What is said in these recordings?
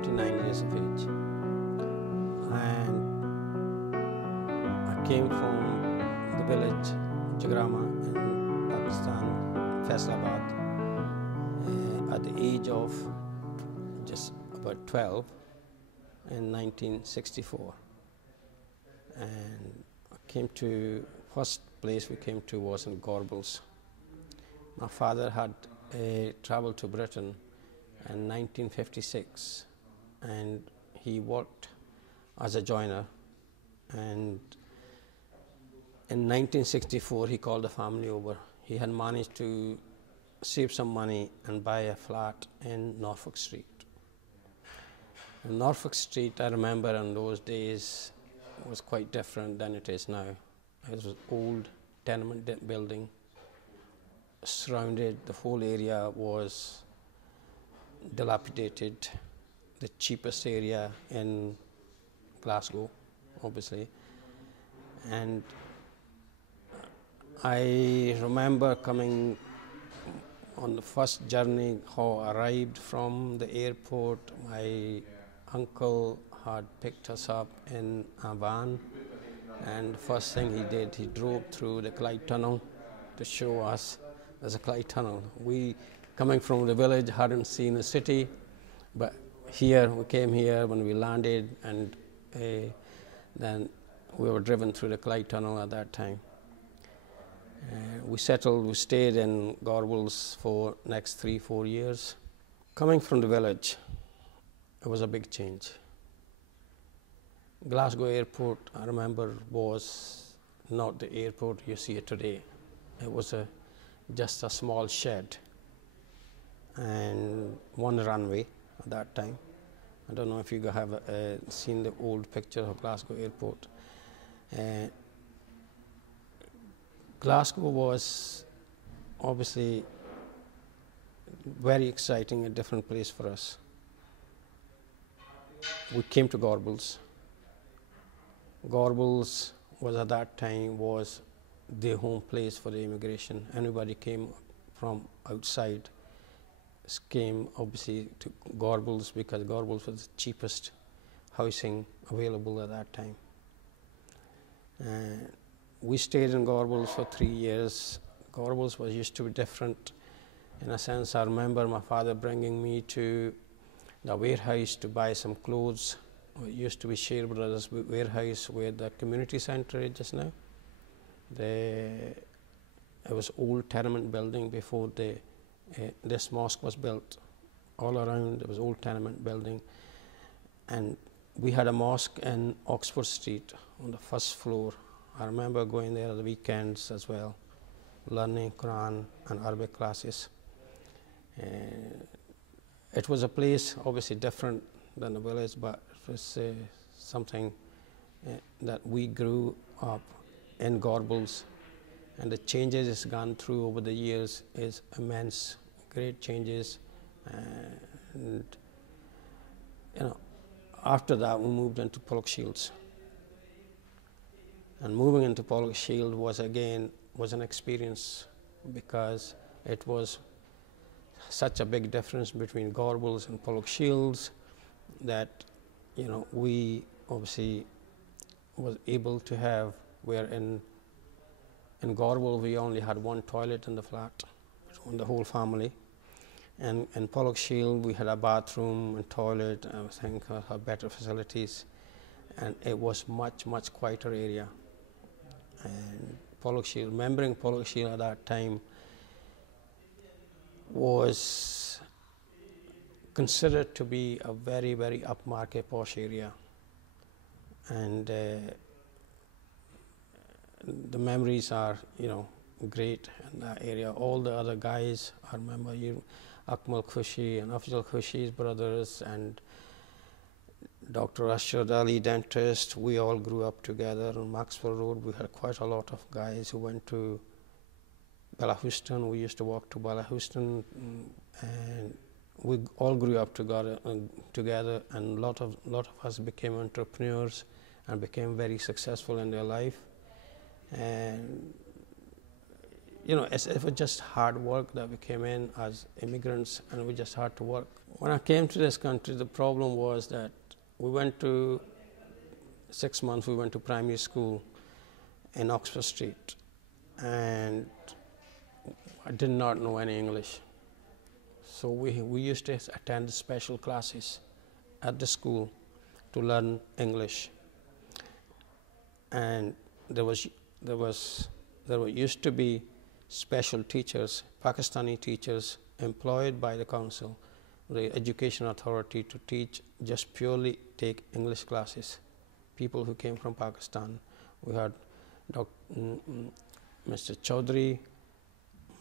59 years of age, and I came from the village Jagrama in Pakistan, Faisalabad, at the age of just about 12 in 1964. And I came to, first place we came to was in Gorbals. My father had traveled to Britain in 1956, and he worked as a joiner, and in 1964 he called the family over. He had managed to save some money and buy a flat in Norfolk Street. And Norfolk Street, I remember in those days, was quite different than it is now. It was an old tenement building, surrounded, the whole area was dilapidated, the cheapest area in Glasgow, obviously. And I remember coming on the first journey, how I arrived from the airport. My uncle had picked us up in a van, and the first thing he did, he drove through the Clyde Tunnel to show us there's a Clyde Tunnel. We, coming from the village, hadn't seen the city, but here, we came here when we landed, and then we were driven through the Clyde Tunnel at that time. We stayed in Gorbals for next 3-4 years. Coming from the village, it was a big change. Glasgow Airport, I remember, was not the airport you see it today. It was just a small shed and one runway at that time. I don't know if you have seen the old picture of Glasgow Airport. Glasgow was obviously very exciting, a different place for us. We came to Gorbals. Gorbals was at that time was the home place for the immigration. Anybody came from outside came obviously to Gorbals because Gorbals was the cheapest housing available at that time. We stayed in Gorbals for 3 years. Gorbals was used to be different. In a sense, I remember my father bringing me to the warehouse to buy some clothes. It used to be Share Brothers warehouse where the community centre is just now. It was old tenement building before this mosque was built. All around it was old tenement building, and we had a mosque in Oxford Street on the first floor. I remember going there on the weekends as well, learning Quran and Arabic classes. It was a place obviously different than the village, but it was something that we grew up in Gorbals, and the changes it's gone through over the years is immense, great changes. And after that we moved into Pollokshields. And moving into Pollokshields was an experience, because it was such a big difference between Gorbals and Pollokshields that we obviously was able to have, where in Gorbals we only had one toilet in the flat on the whole family, and in Pollokshields we had a bathroom and toilet, and I think had better facilities, and it was much quieter area. And Pollokshields, remembering Pollokshields at that time, was considered to be a very upmarket posh area, and the memories are great in that area. All the other guys, I remember Akmal Khushi and Afzal Khushi's brothers, and Dr. Rashid Ali, dentist, we all grew up together on Maqbool Road. We had quite a lot of guys who went to Ballahuston. We used to walk to Ballahuston, and we all grew up together, and a lot of us became entrepreneurs and became very successful in their life. And it was just hard work that we came in as immigrants, and we just had to work. When I came to this country, the problem was that we went to 6 months. We went to primary school in Oxford Street, and I did not know any English. So we used to attend special classes at the school to learn English. And there used to be special teachers, Pakistani teachers employed by the council, the education authority, to teach, just purely take English classes. People who came from Pakistan. We had Mr. Chaudhry,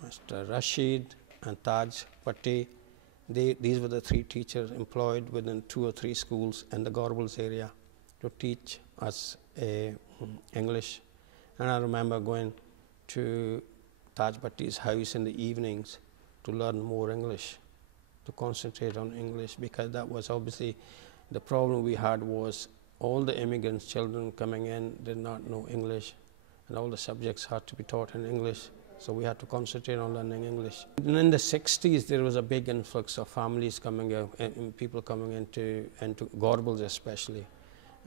Mr. Rashid, and Taj Patti. These were the 3 teachers employed within 2 or 3 schools in the Gorbals area to teach us English. And I remember going to Taj Patti's house in the evenings to learn more English, to concentrate on English, because that was obviously the problem we had. Was all the immigrants' children coming in did not know English, and all the subjects had to be taught in English. So we had to concentrate on learning English. And in the 60s, there was a big influx of families coming out, and people coming into Gorbals especially.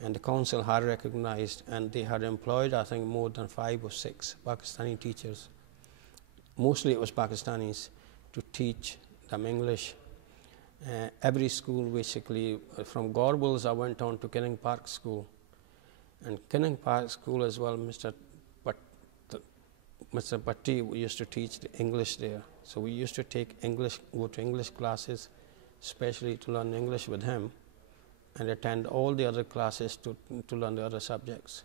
And the council had recognized, and they had employed, I think, more than 5 or 6 Pakistani teachers. Mostly it was Pakistanis, to teach them English. Every school, basically, from Gorbals, I went on to Canning Park School. And Canning Park School as well, Mr. Patti used to teach the English there. So we used to take English, go to English classes, especially to learn English with him, and attend all the other classes to learn the other subjects.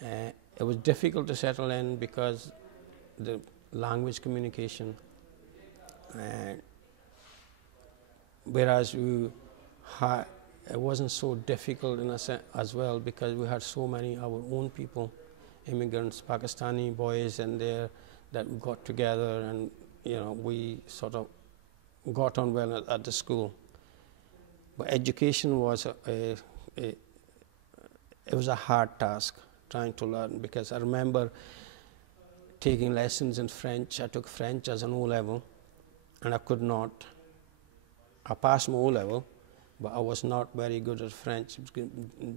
It was difficult to settle in because the language communication, whereas it wasn't so difficult in a sense as well, because we had so many our own people, immigrants, Pakistani boys in there, that we got together, and we sort of got on well at the school. But education was it was a hard task trying to learn, because I remember taking lessons in French. I took French as an O-level, and I could not. I passed my O-level, but I was not very good at French.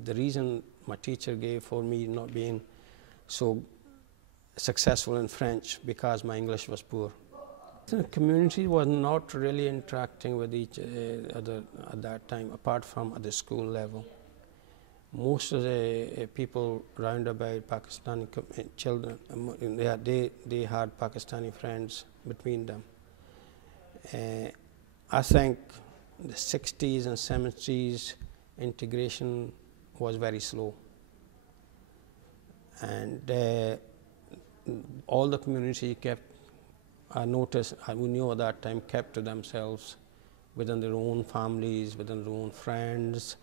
The reason my teacher gave for me not being so successful in French, because my English was poor. The community was not really interacting with each other at that time, apart from at the school level. Most of the people round about Pakistani children, they had Pakistani friends between them. I think the 60s and 70s integration was very slow. And all the community kept, I noticed, we knew at that time, kept to themselves within their own families, within their own friends.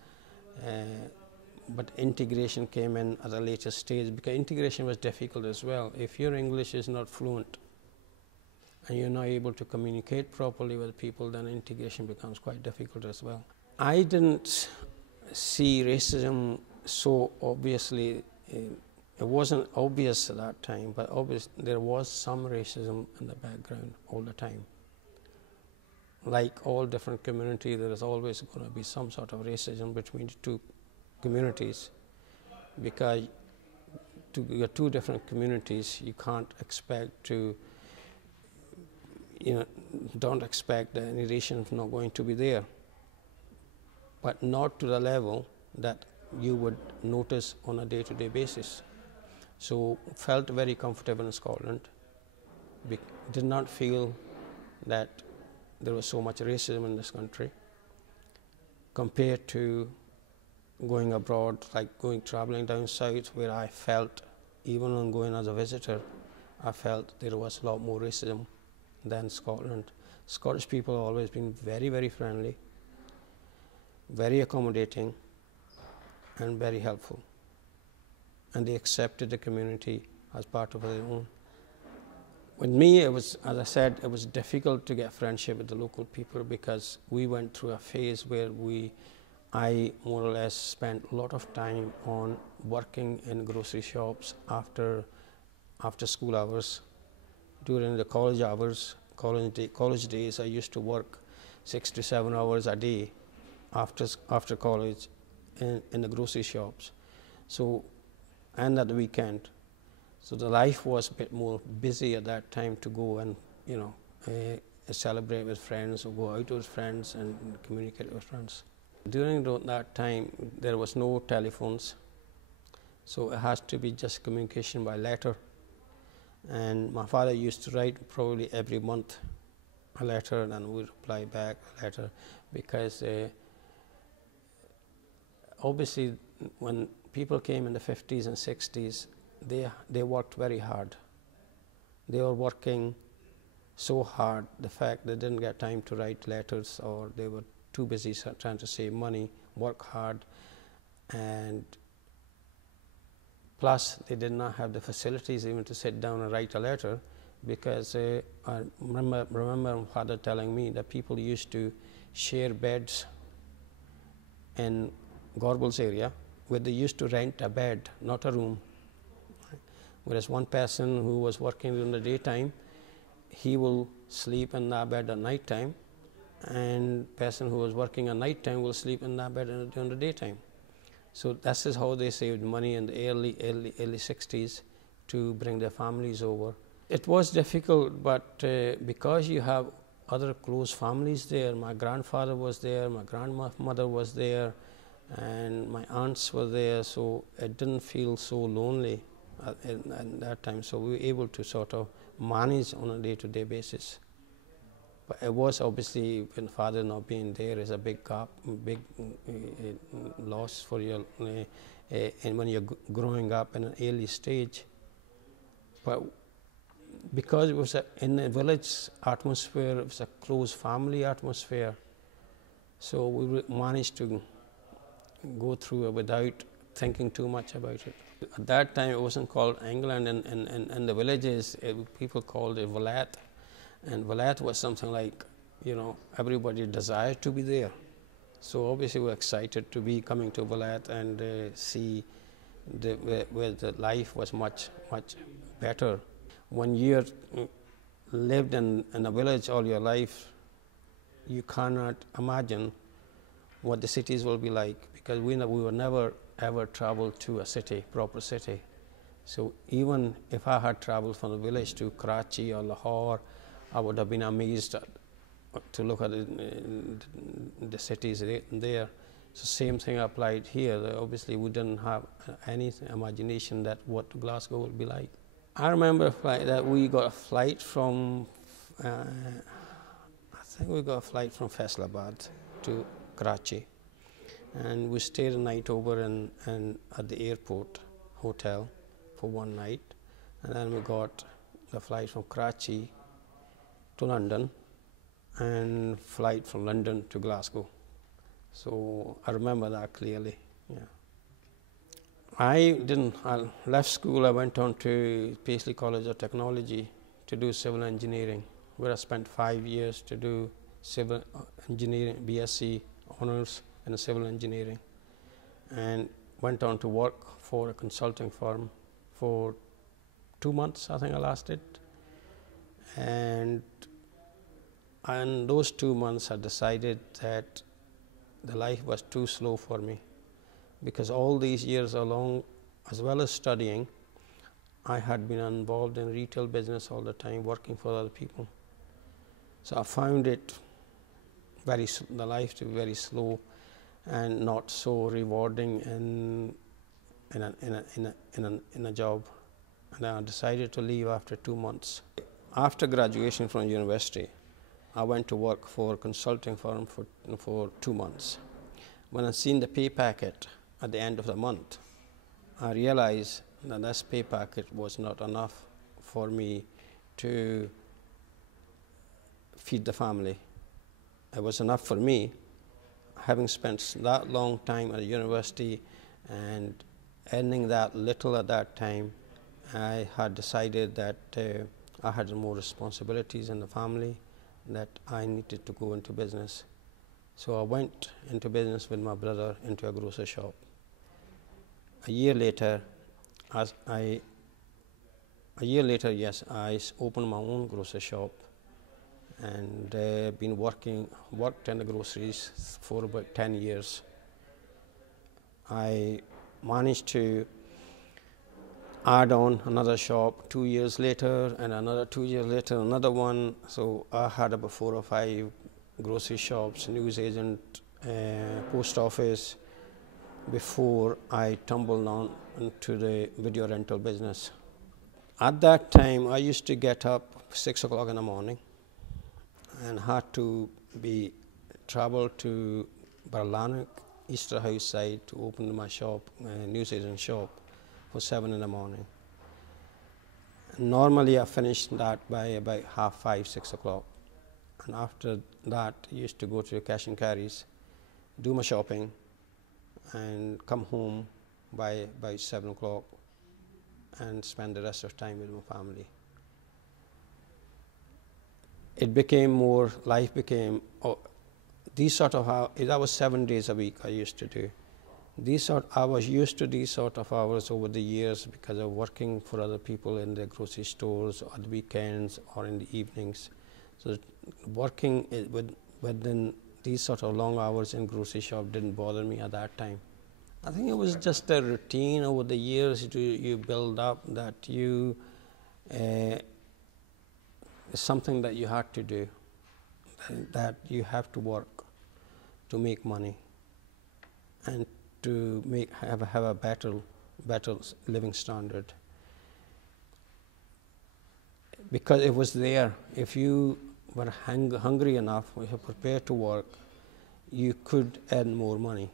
But integration came in at a later stage, because integration was difficult as well. If your English is not fluent and you're not able to communicate properly with people, then integration becomes quite difficult as well. I didn't see racism so obviously. It wasn't obvious at that time, but there was some racism in the background all the time. Like all different communities, there is always going to be some sort of racism between the 2 communities, because you're 2 different communities. You can't expect to, don't expect that any racism is not going to be there, but not to the level that you would notice on a day-to-day basis. So felt very comfortable in Scotland. Did not feel that there was so much racism in this country compared to going abroad, like traveling down south, where I felt, even on going as a visitor, I felt there was a lot more racism than Scotland. Scottish people have always been very, very friendly, very accommodating, and very helpful. And they accepted the community as part of their own. With me, it was, as I said, it was difficult to get friendship with the local people, because we went through a phase where I more or less spent a lot of time on working in grocery shops after school hours, during the college hours, college days, I used to work 6 to 7 hours a day after college in the grocery shops. So, and at the weekend. So the life was a bit more busy at that time to go and, you know, celebrate with friends or go out with friends and communicate with friends. During that time, there was no telephones, so it has to be just communication by letter. And my father used to write probably every month a letter, and we reply back a letter, because obviously when people came in the 50s and 60s, they worked very hard. They were working so hard, the fact they didn't get time to write letters, or they were too busy trying to save money, work hard, and plus they did not have the facilities even to sit down and write a letter, because I remember my father telling me that people used to share beds in Gorbals area, where they used to rent a bed, not a room. Whereas one person who was working in the daytime, he will sleep in that bed at night time, and person who was working at night time will sleep in that bed during the daytime. So this is how they saved money in the early 60s to bring their families over. It was difficult, but because you have other close families there, my grandfather was there, my grandmother was there, and my aunts were there, so it didn't feel so lonely at that time. So we were able to sort of manage on a day-to-day basis. But it was obviously, when father not being there is a big gap, big loss for you, and when you're growing up in an early stage. But because it was in a village atmosphere, it was a close family atmosphere, so we managed to go through it without thinking too much about it. At that time, it wasn't called England. In the villages, people called it Valat. And Valat was something like, you know, everybody desired to be there. So obviously we're excited to be coming to Valat and see where the life was much better. When you're lived in a village all your life, you cannot imagine what the cities will be like, because we were never ever traveled to a city, proper city. So even if I had traveled from the village to Karachi or Lahore, I would have been amazed to look at the cities there. So same thing applied here. Obviously, we didn't have any imagination that what Glasgow would be like. I remember that we got a flight from, I think we got a flight from Faisalabad to Karachi, and we stayed a night over at the airport hotel for one night, and then we got the flight from Karachi to London and flight from London to Glasgow. So I remember that clearly. Yeah. I left school. I went on to Paisley College of Technology to do civil engineering, where I spent 5 years to do civil engineering, BSc honors in civil engineering, and went on to work for a consulting firm for 2 months, I think I lasted. And in those 2 months, I decided that the life was too slow for me, because all these years along, as well as studying, I had been involved in retail business all the time, working for other people. So I found it the life to be very slow and not so rewarding in a job. And I decided to leave after 2 months. After graduation from university, I went to work for a consulting firm for 2 months. When I seen the pay packet at the end of the month, I realized that this pay packet was not enough for me to feed the family. It was enough for me, having spent that long time at a university and earning that little at that time. I had decided that I had more responsibilities in the family, that I needed to go into business. So I went into business with my brother into a grocery shop. A year later, as I a year later, yes, I opened my own grocery shop, and been worked in the groceries for about 10 years. I managed to add on another shop 2 years later, and another 2 years later, another one. So I had about 4 or 5 grocery shops, news agent, post office, before I tumbled on into the video rental business. At that time, I used to get up 6 o'clock in the morning and had to travel to Barlanuk, Easter House side, to open my shop, news agent shop, for 7 in the morning. Normally, I finished that by about 5:30, 6 o'clock. And after that, I used to go to cash and carries, do my shopping, and come home by 7 o'clock and spend the rest of time with my family. It became more, life became, these sort of, that was 7 days a week I used to do. I was used to these sort of hours over the years because of working for other people in the grocery stores on the weekends or in the evenings. So working within these sort of long hours in grocery shop didn't bother me at that time. I think it was just a routine over the years you build up that it's something that you had to do, that you have to work to make money and to have a better living standard. Because it was there. If you were hungry enough, if you were prepared to work, you could earn more money.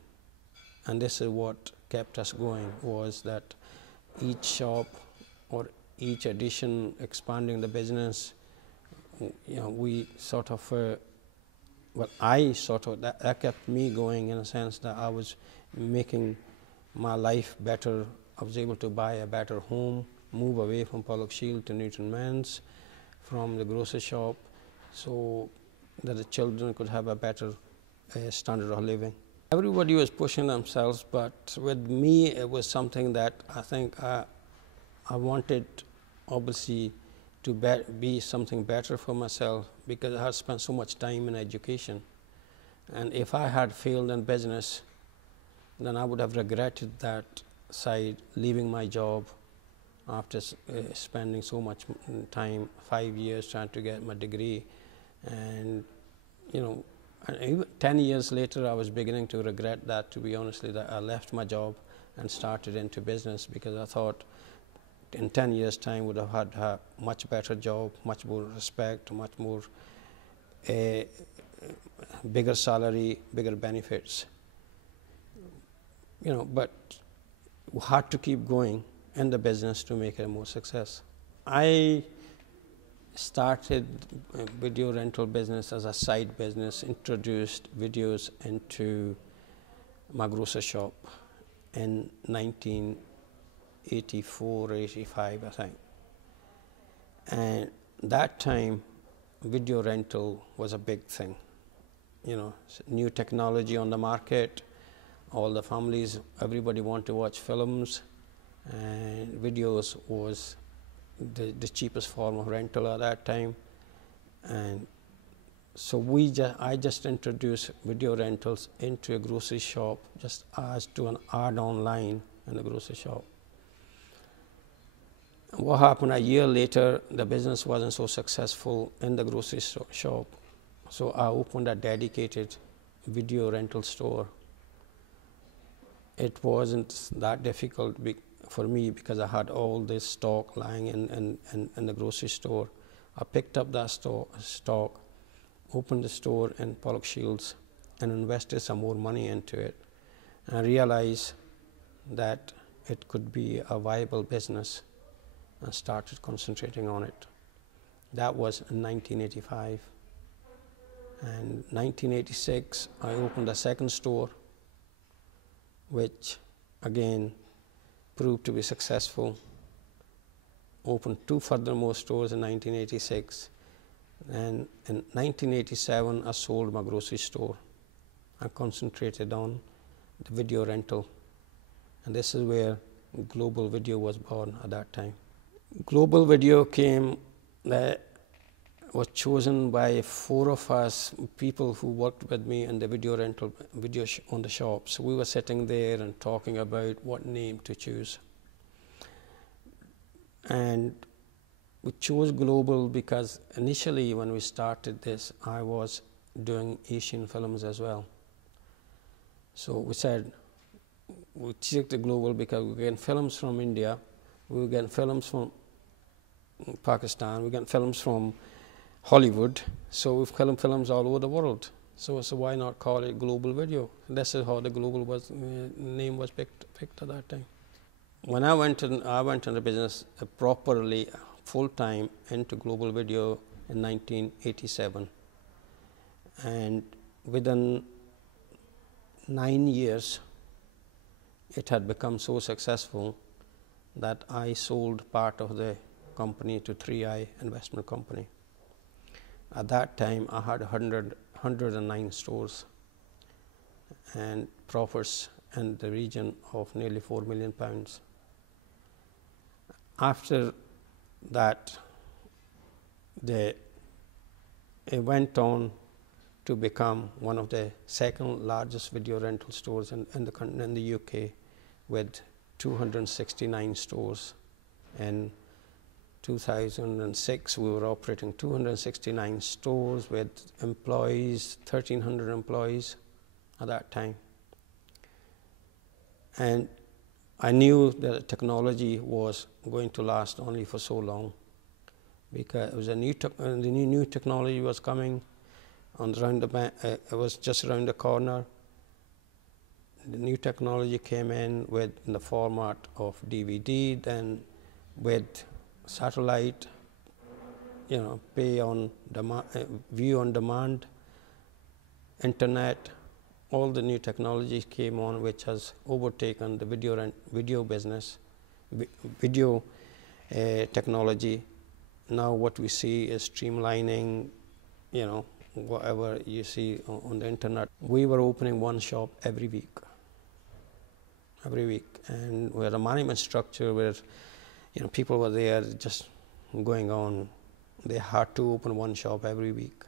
And this is what kept us going, was that each shop or each addition, expanding the business, we sort of, that kept me going, in a sense that I was making my life better. I was able to buy a better home, move away from Pollokshields to Newton Man's from the grocery shop, so that the children could have a better standard of living. Everybody was pushing themselves, but with me it was something that I think I wanted, obviously, to be something better for myself, because I had spent so much time in education. And if I had failed in business, then I would have regretted that side, leaving my job after spending so much time, 5 years trying to get my degree. And, and even 10 years later, I was beginning to regret that, to be honestly, that I left my job and started into business, because I thought in 10 years' time would have had a much better job, much more respect, much more bigger salary, bigger benefits. But we had to keep going in the business to make it more success. I started a video rental business as a side business, introduced videos into my grocery shop in 1984, 85, I think. And that time, video rental was a big thing. New technology on the market, all the families, everybody wanted to watch films, and videos was the cheapest form of rental at that time. And so I just introduced video rentals into a grocery shop, just as to an add-on line in the grocery shop. And what happened, a year later, the business wasn't so successful in the grocery shop, so I opened a dedicated video rental store. It wasn't that difficult for me, because I had all this stock lying in the grocery store. I picked up that stock, opened the store in Pollokshields, and invested some more money into it. And I realized that it could be a viable business, and started concentrating on it. That was in 1985. And 1986, I opened a second store, which again proved to be successful. Opened 2 furthermore stores in 1986. And in 1987, I sold my grocery store. I concentrated on the video rental. And this is where Global Video was born at that time. Global video came, that was chosen by 4 of us, people who worked with me in the video rental, on the shops. We were sitting there and talking about what name to choose. And we chose Global because initially when we started this, I was doing Asian films as well. So we said, we took the Global because we get films from India, we get films from Pakistan, we get films from Hollywood, so we've films all over the world. So why not call it Global Video? This is how the Global name was picked at that time. When I went into business properly, full time into Global Video in 1987, and within 9 years, it had become so successful that I sold part of the company to 3i Investment Company. At that time, I had 109 stores and profits in the region of nearly £4 million. After that, it went on to become one of the second largest video rental stores in the UK, with 269 stores. In 2006, we were operating 269 stores with employees, 1,300 employees at that time. And I knew that technology was going to last only for so long, because it was the new technology was coming on it was just around the corner. The new technology came in the format of DVD, then with satellite, pay on demand, view on demand, internet. All the new technologies came on, which has overtaken the video business, video technology. Now what we see is streamlining, whatever you see on the internet. We were opening one shop every week, and we had a management structure where people were there just going on. They had to open one shop every week.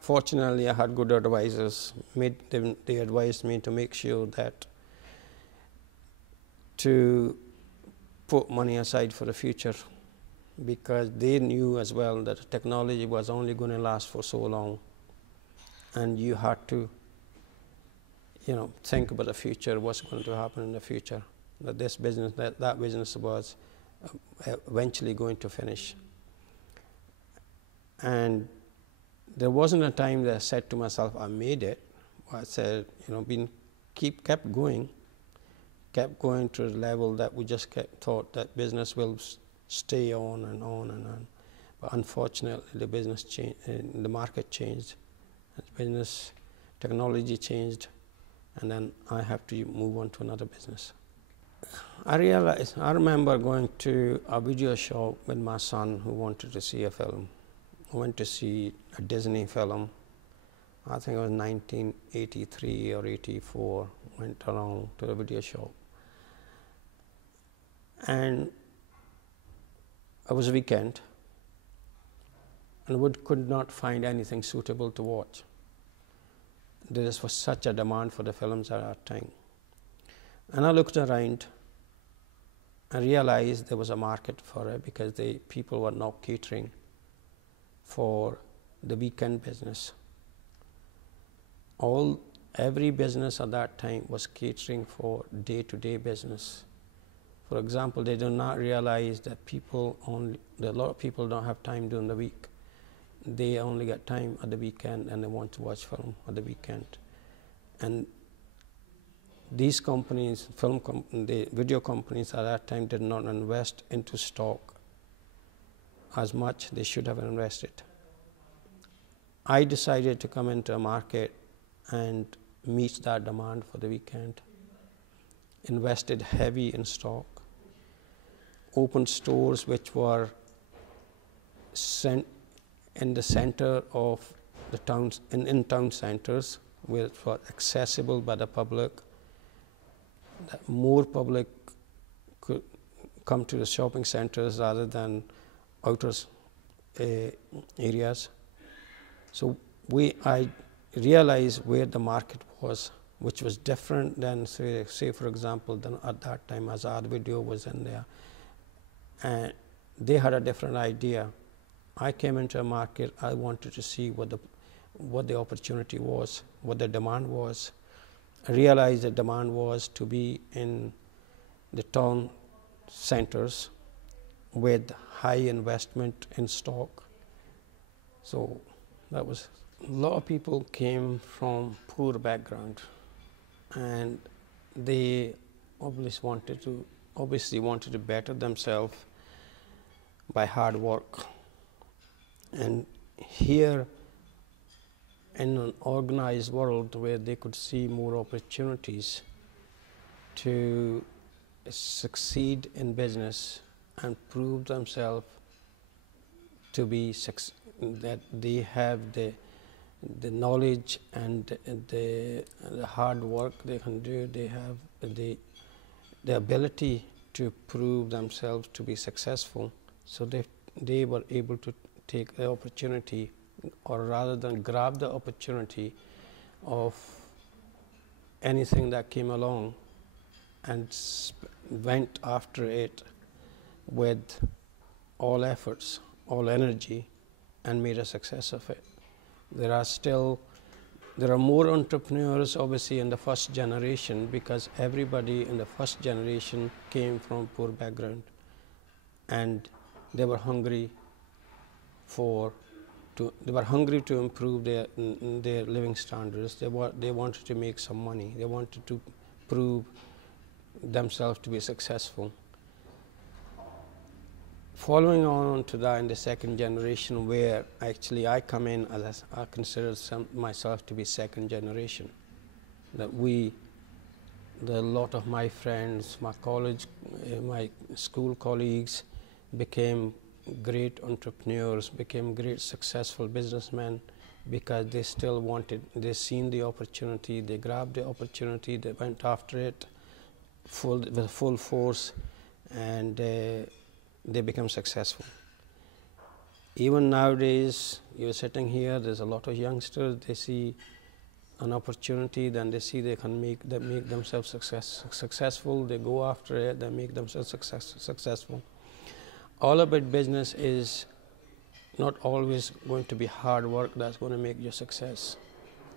Fortunately, I had good advisors. They advised me to make sure that to put money aside for the future, because they knew as well that technology was only going to last for so long, and you had to, think about the future, what's going to happen in the future. That this business, that business was eventually going to finish. And there wasn't a time that I said to myself, I made it. I said, kept going to the level that we just thought that business will stay on and on and on. But unfortunately, the business changed, the market changed, business technology changed, and then I have to move on to another business. I remember going to a video shop with my son who wanted to see a film. I went to see a Disney film. I think it was 1983 or 84. Went along to the video shop, and it was a weekend, and we could not find anything suitable to watch. There was such a demand for the films at that time. And I looked around and realized there was a market for it, because people were not catering for the weekend business. Every business at that time was catering for day-to-day business. For example, they do not realize that a lot of people don't have time during the week. They only get time at the weekend, and they want to watch film at the weekend. And these companies, the video companies at that time did not invest into stock as much they should have invested. I decided to come into a market and meet that demand for the weekend. Invested heavy in stock, opened stores which were in the center of the towns, in town centers, which were accessible by the public, that more public come to the shopping centers rather than outer areas. So I realized where the market was, which was different than say for example, than at that time Azad Video was in there, and they had a different idea. I came into a market. I wanted to see what the opportunity was, what the demand was. I realized the demand was to be in the town centers with high investment in stock. So that was, a lot of people came from poor background, and they obviously wanted to better themselves by hard work. And here in an organized world where they could see more opportunities to succeed in business and prove themselves to be that they have the knowledge and the hard work they can do, they have the ability to prove themselves to be successful. So they were able to take the opportunity, or rather than grab the opportunity of anything that came along, and went after it with all efforts, all energy, and made a success of it. There are more entrepreneurs obviously in the first generation, because everybody in the first generation came from poor background, and they were hungry to improve their living standards. They wanted to make some money. They wanted to prove themselves to be successful. Following on to that, in the second generation, where actually I come in, as I consider myself to be second generation. That a lot of my friends, my school colleagues became great entrepreneurs, became great successful businessmen, because they seen the opportunity, they grabbed the opportunity, they went after it with full force, and they become successful. Even nowadays, you're sitting here, there's a lot of youngsters, they see an opportunity, then they see they make themselves successful, they go after it, they make themselves successful. All about business is not always going to be hard work that's going to make you success.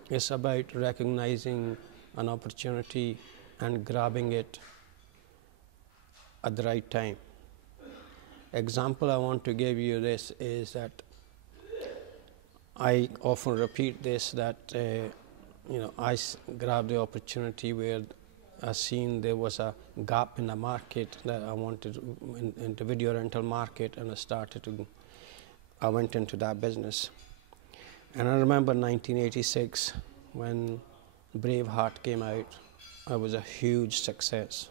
It's about recognizing an opportunity and grabbing it at the right time. Example I want to give you this is that I often repeat this, that I grabbed the opportunity where I seen there was a gap in the market that I wanted in the video rental market, and I went into that business. And I remember 1986 when Braveheart came out. It was a huge success.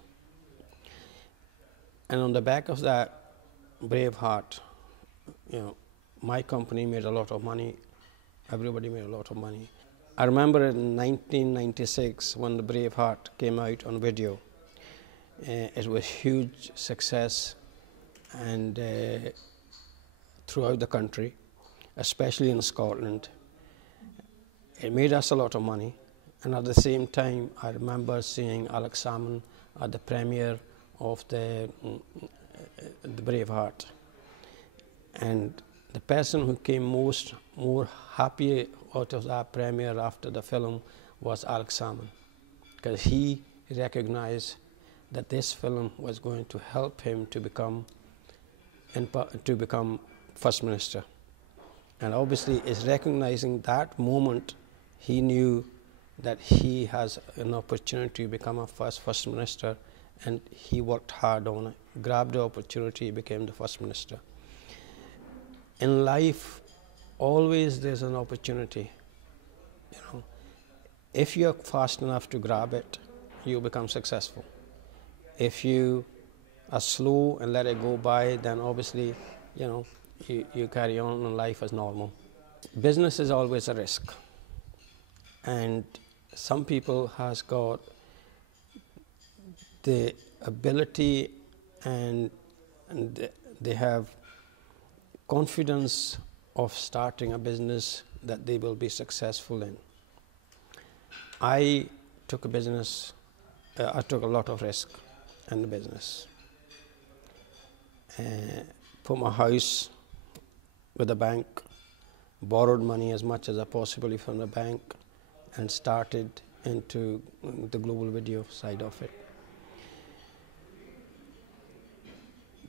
And on the back of that Braveheart, my company made a lot of money. Everybody made a lot of money. I remember in 1996 when the Braveheart came out on video. It was huge success, and throughout the country, especially in Scotland. It made us a lot of money, and at the same time, I remember seeing Alex Salmon at the premiere of the Braveheart, and the person who came more happy out of that premiere after the film was Alex Salmon, because he recognized that this film was going to help him to become First Minister. And obviously, is recognizing that moment, he knew that he has an opportunity to become a First Minister, and he worked hard on it, grabbed the opportunity, became the First Minister. In life, always there's an opportunity. If you're fast enough to grab it, you become successful. If you are slow and let it go by, then obviously, you carry on in life as normal. Business is always a risk, and some people has got the ability and and they have confidence of starting a business that they will be successful in. I took I took a lot of risk in the business. Put my house with the bank, borrowed money as much as I possibly from the bank, and started into the global video side of it.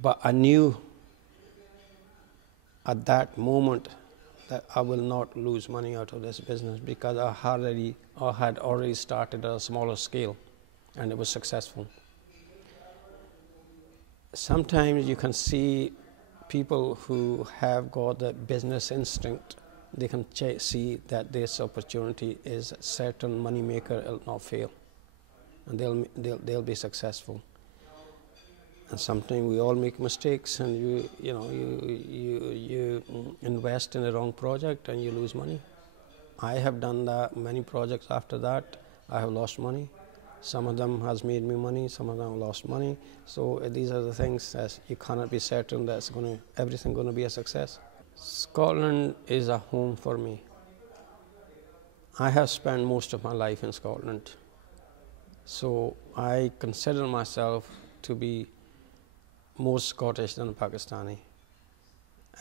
But I knew at that moment that I will not lose money out of this business, because I had already started at a smaller scale and it was successful. Sometimes you can see people who have got the business instinct. They can see that this opportunity is a certain money maker, it will not fail, and they'll be successful. And sometimes we all make mistakes, and you invest in the wrong project and you lose money. I have done that. Many projects after that, I have lost money. Some of them has made me money, some of them lost money. So these are the things that you cannot be certain that everything going to be a success. Scotland is a home for me. I have spent most of my life in Scotland, so I consider myself to be more Scottish than Pakistani.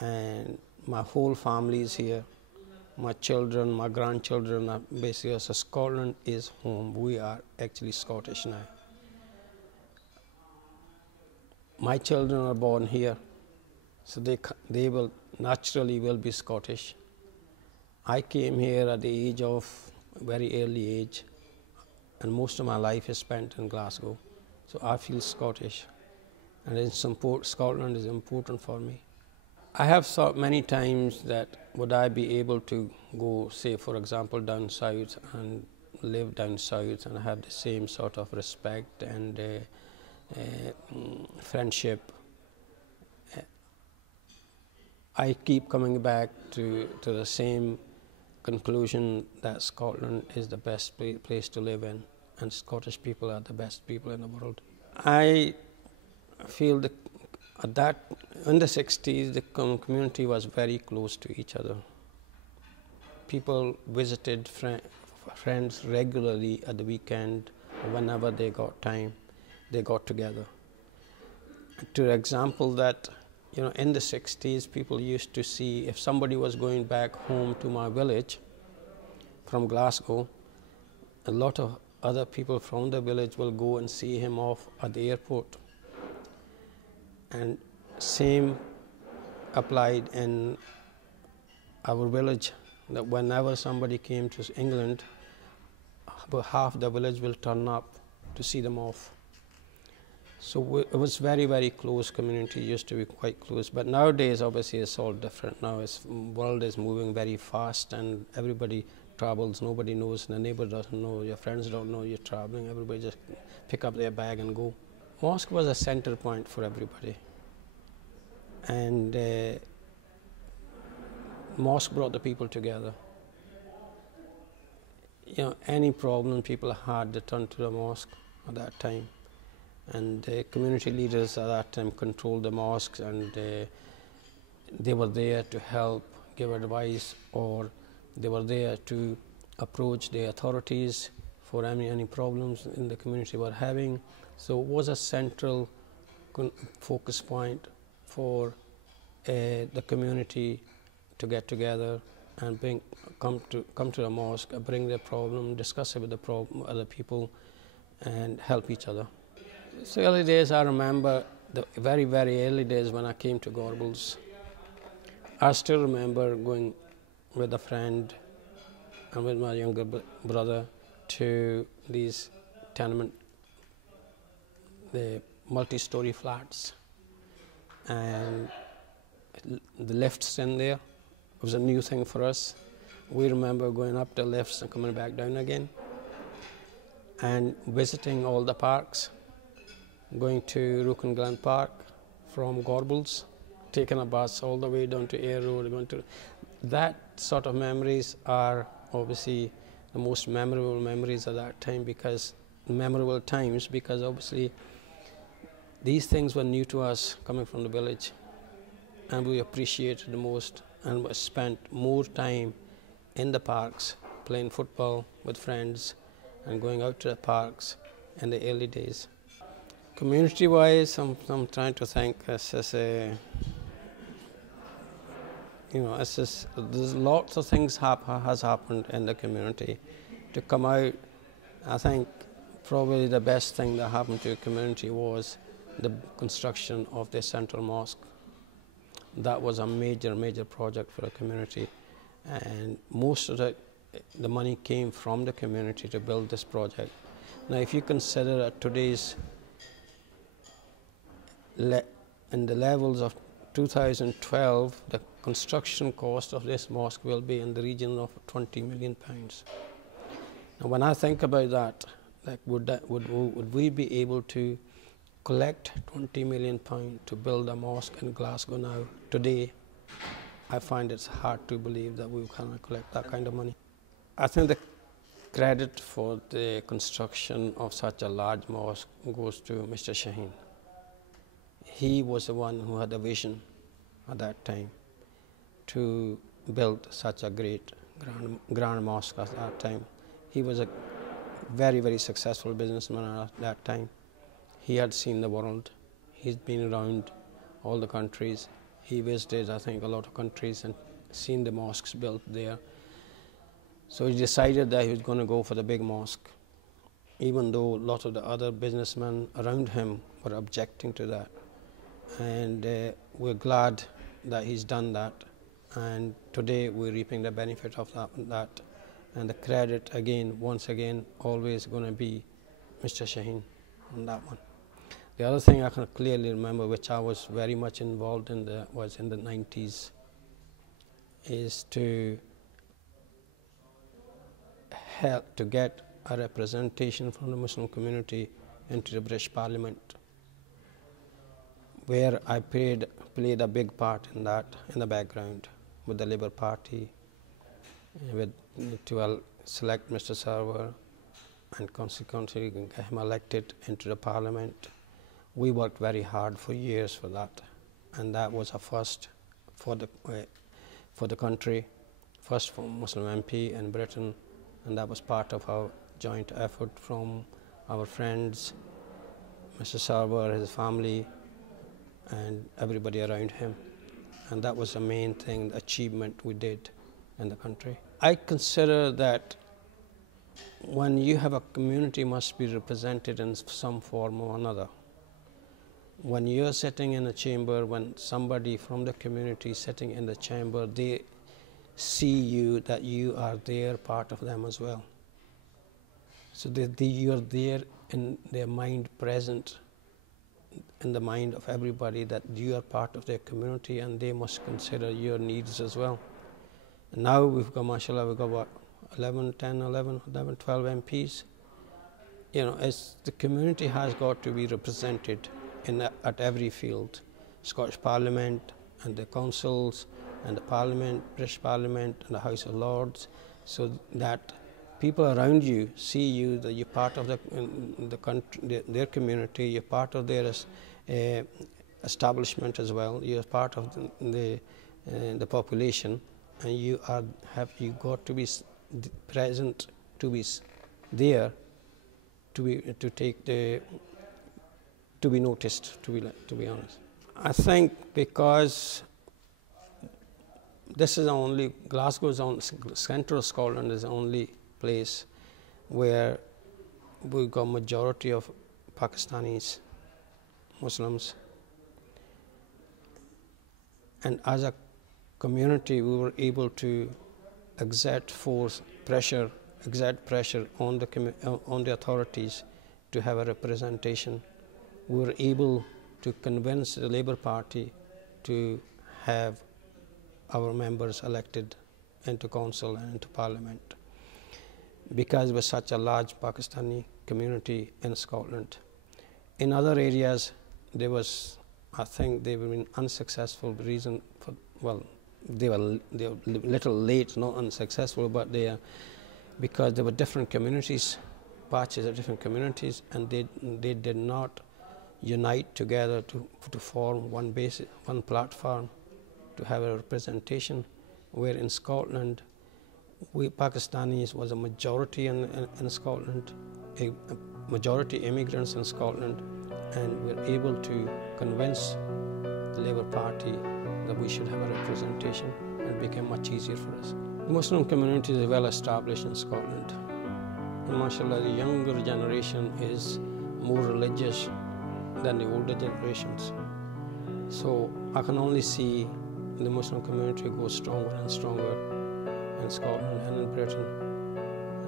And my whole family is here. My children, my grandchildren are basically, so Scotland is home. We are actually Scottish now. My children are born here, so they will naturally be Scottish. I came here at the age of very early age, and most of my life is spent in Glasgow, so I feel Scottish, and Scotland is important for me. I have thought many times that would I be able to go, say for example, down south and live down south and have the same sort of respect and friendship. I keep coming back to the same conclusion that Scotland is the best place to live in, and Scottish people are the best people in the world. I feel that in the 60s, the community was very close to each other. People visited friends regularly at the weekend, whenever they got time, they got together. To example that, in the 60s, people used to see if somebody was going back home to my village from Glasgow, a lot of other people from the village will go and see him off at the airport. And same applied in our village, that whenever somebody came to England, about half the village will turn up to see them off. So it was very, very close community, used to be quite close. But nowadays, obviously, it's all different. Now the world is moving very fast, and everybody travels. Nobody knows, the neighbor doesn't know, your friends don't know you're traveling. Everybody just pick up their bag and go. Mosque was a center point for everybody, and mosque brought the people together. Any problem people had, they turned to the mosque at that time, and community leaders at that time controlled the mosques, and they were there to help, give advice, or they were there to approach the authorities for any problems in the community were having. So it was a central focus point for the community to get together and come to the mosque, bring their problem, discuss it with other people, and help each other. So early days, I remember the very, very early days when I came to Gorbals. I still remember going with a friend and with my younger brother to these the multi-story flats, and the lifts in there. It was a new thing for us. We remember going up the lifts and coming back down again, and visiting all the parks, going to Rooken Glen Park from Gorbals, taking a bus all the way down to Ayr Road. That sort of memories are obviously the most memorable memories at that time, because obviously These things were new to us coming from the village, and we appreciated the most and we spent more time in the parks playing football with friends and going out to the parks in the early days. Community-wise, I'm trying to think as a, it's just, there's lots of things has happened in the community. To come out, I think probably the best thing that happened to the community was the construction of the central mosque. That was a major project for the community, and most of the money came from the community to build this project. Now, if you consider at today's in the levels of 2012, the construction cost of this mosque will be in the region of £20 million. Now, when I think about that, like would we be able to collect £20 million to build a mosque in Glasgow now? Today, I find it's hard to believe that we cannot collect that kind of money. I think the credit for the construction of such a large mosque goes to Mr. Shaheen. He was the one who had a vision at that time to build such a great grand mosque at that time. He was a very successful businessman at that time. He had seen the world. He's been around all the countries. He visited, I think, a lot of countries and seen the mosques built there. So he decided that he was going to go for the big mosque, even though a lot of the other businessmen around him were objecting to that. And we're glad that he's done that. And today we're reaping the benefit of that. And the credit, once again, always going to be Mr. Shaheen on that one. The other thing I can clearly remember, which I was very much involved in, was in the 90s, is to help to get a representation from the Muslim community into the British Parliament, where I played a big part in that, in the background, with the Labour Party, to select Mr. Sarwar and consequently get him elected into the Parliament. We worked very hard for years for that, and that was a first for the country, first for Muslim MP in Britain, and that was part of our joint effort from our friends, Mr. Sarwar, his family, and everybody around him. And that was the main thing, the achievement we did in the country. I consider that when you have a community must be represented in some form or another. When you're sitting in a chamber, when somebody from the community is sitting in the chamber, they see you, that you are there, part of them as well. So you're there in their mind, present in the mind of everybody, that you are part of their community and they must consider your needs as well. And now we've got, mashallah, we've got what, 12 MPs. The community has got to be represented at every field, Scottish Parliament and the councils and the Parliament, British Parliament and the House of Lords, so that people around you see you, that you're part of the country, their community, you're part of their establishment as well, you're part of the population, and you got to be present, to be there, to be noticed, to be honest. I think because this is Glasgow's central Scotland is the only place where we've got majority of Pakistanis, Muslims, and as a community we were able to exert pressure on the authorities to have a representation. We were able to convince the Labour Party to have our members elected into council and into Parliament, because we're such a large Pakistani community in Scotland. In other areas, I think they were been unsuccessful. Reason for, well, they were little late, not unsuccessful, but because there were different communities, patches of different communities, and they did not unite together to form one base, one platform, to have a representation. Where in Scotland, we Pakistanis was a majority in Scotland, a majority immigrants in Scotland, and we're able to convince the Labour Party that we should have a representation, and it became much easier for us. The Muslim community is well established in Scotland. And mashallah, the younger generation is more religious than the older generations. So I can only see the Muslim community go stronger and stronger in Scotland and in Britain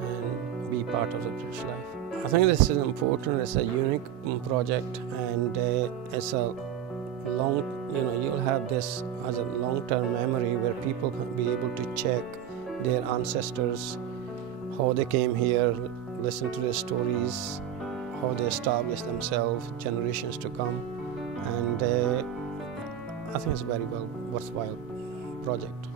and be part of the British life. I think this is important. It's a unique project, and it's a long, you'll have this as a long-term memory where people can be able to check their ancestors, how they came here, listen to their stories, how they established themselves, generations to come, and I think it's a very worthwhile project.